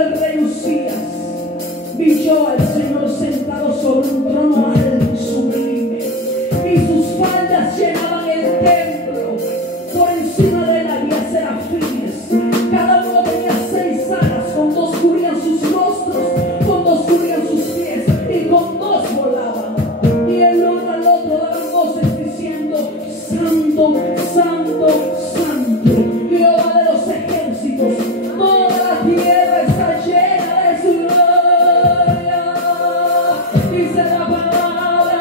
el rey Usías, vi yo al Señor sentado sobre un trono alto y sublime, y sus faldas llenaban el templo. Por encima de él había serafines, cada uno tenía 6 alas, con 2 cubrían sus rostros, con 2 cubrían sus pies, y con 2 volaban. Y el uno al otro daban voces diciendo: Santo, Santo, Santo, Jehová de los ejércitos, toda la tierra está llena de su gloria. Dice la palabra,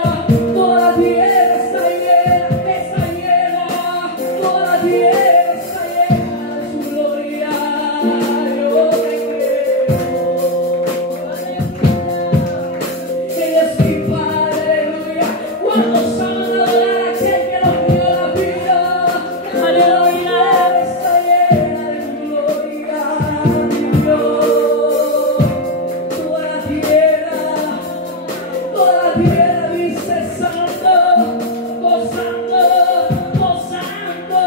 toda la tierra está llena, toda la tierra está llena de su gloria. Yo te creo, Él es mi Padre, aleluya. ¿Cuántos aman adorar a aquel que nos dio la vida? Aleluya, está llena de tu gloria, mi Dios. Toda la tierra dice: Santo, oh Santo, oh Santo.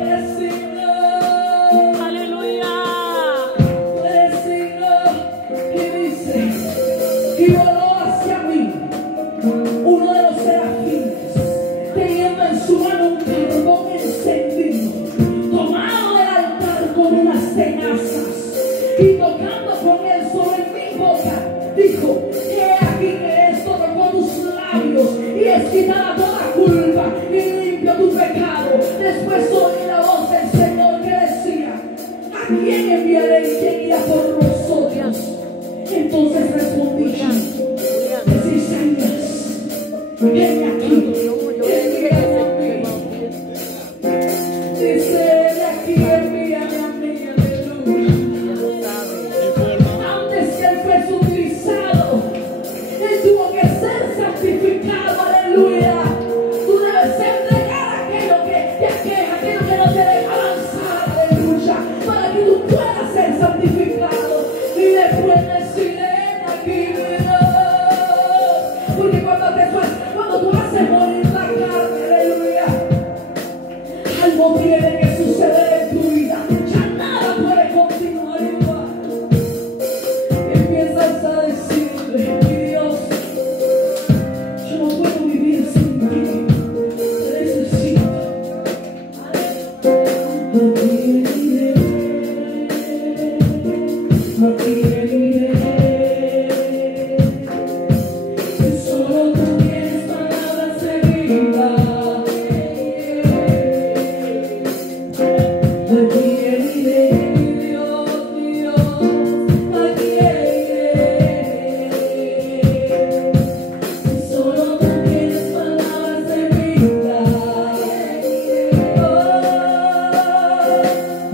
Eres digno, Aleluya. eres digno. Y dice: y voló hacia mí uno de los serafines, teniendo en su mano un carbón encendido, tomado del altar con unas tenazas, y tocando con él sobre mi boca, dijo: he aquí que esto tocó tus labios, y es quitada toda culpa, y limpio tu pecado. Después oí la voz del Señor que decía: ¿a quién enviaré y quién irá por nosotros? Entonces respondí yo: Isaías, ven aquí, envíame a mí. Dice: de aquí envíame a mí, aleluya. Antes que él fuese utilizado, él tuvo que ser santificado, aleluya. Tú debes entregar aquello que te aqueja, aquello que no te deja avanzar, aleluya, para que tú puedas ser santificado. Y después decirle: aquí, mi Dios. Porque cuando tú haces morir la carne, aleluya, algo tiene que suceder en tu vida. Ya nada puede continuar igual. Y empiezas a decirle: mi Dios, yo no puedo vivir sin ti, te necesito. A ti iré. Si solo tú tienes palabras de vida, a ti iré, mi Dios, a ti iré. Si solo tú tienes palabras de vida,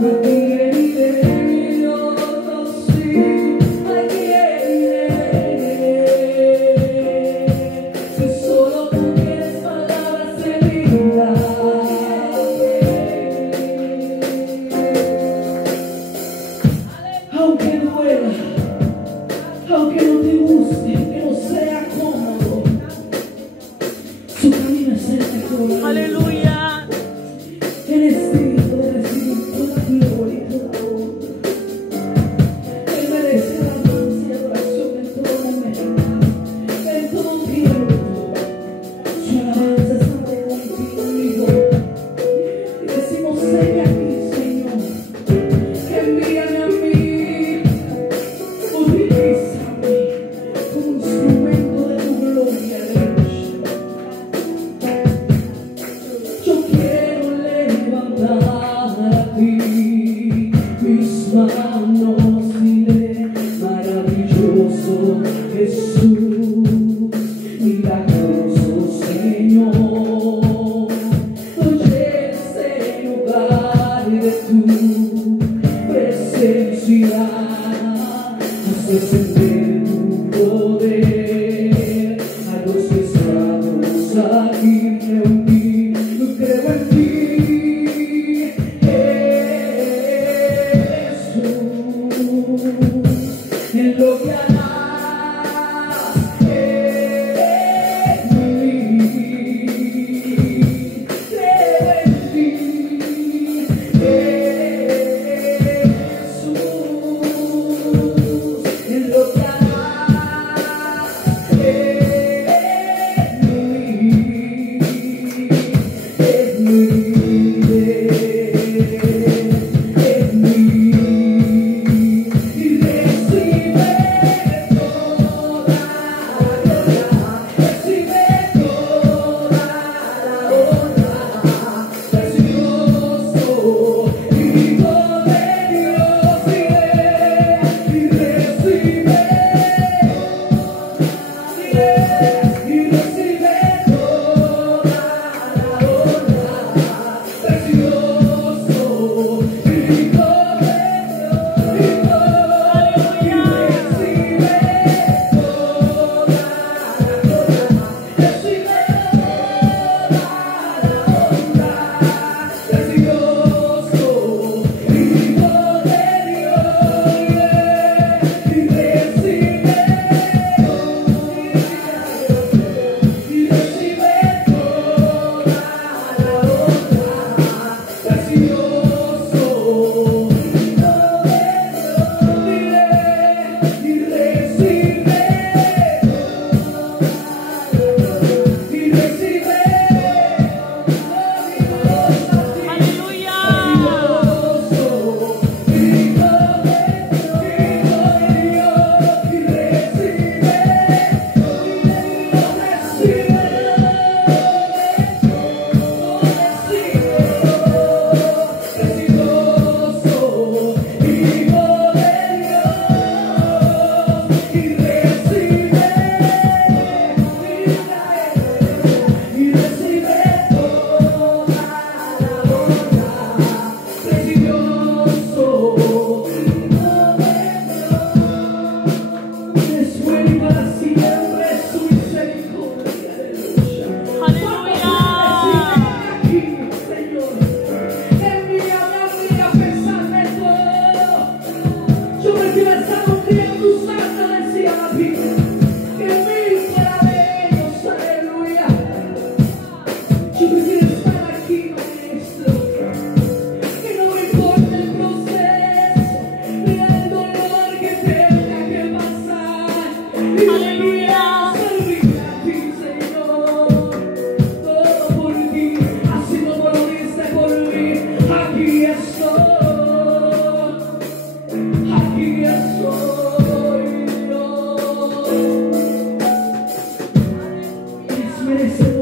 a ti iré, mi Dios, sí, a ti iré. Si solo tú tienes palabras de vida. Aunque duela, aunque no te guste, aunque no sea cómodo, su camino es el mejor. Aleluya. Eres digno de recibir toda gloria y toda honra. Él merece alabanza y adoración en todo momento, en todo tiempo. Su alabanza está contigo, mi boca. Y decimos: ven aquí, Señor, envíame a mí, utilízame como instrumento de tu gloria, Dios. Yo quiero levantar a ti mis manos, dile: maravilloso Jesús, milagroso Señor. Oye este lugar de tu presencia, haz descender tu poder a los que estamos aquí. Creo en ti, creo en ti, Jesús, en lo que harás en mí. Creo en ti, merecedor.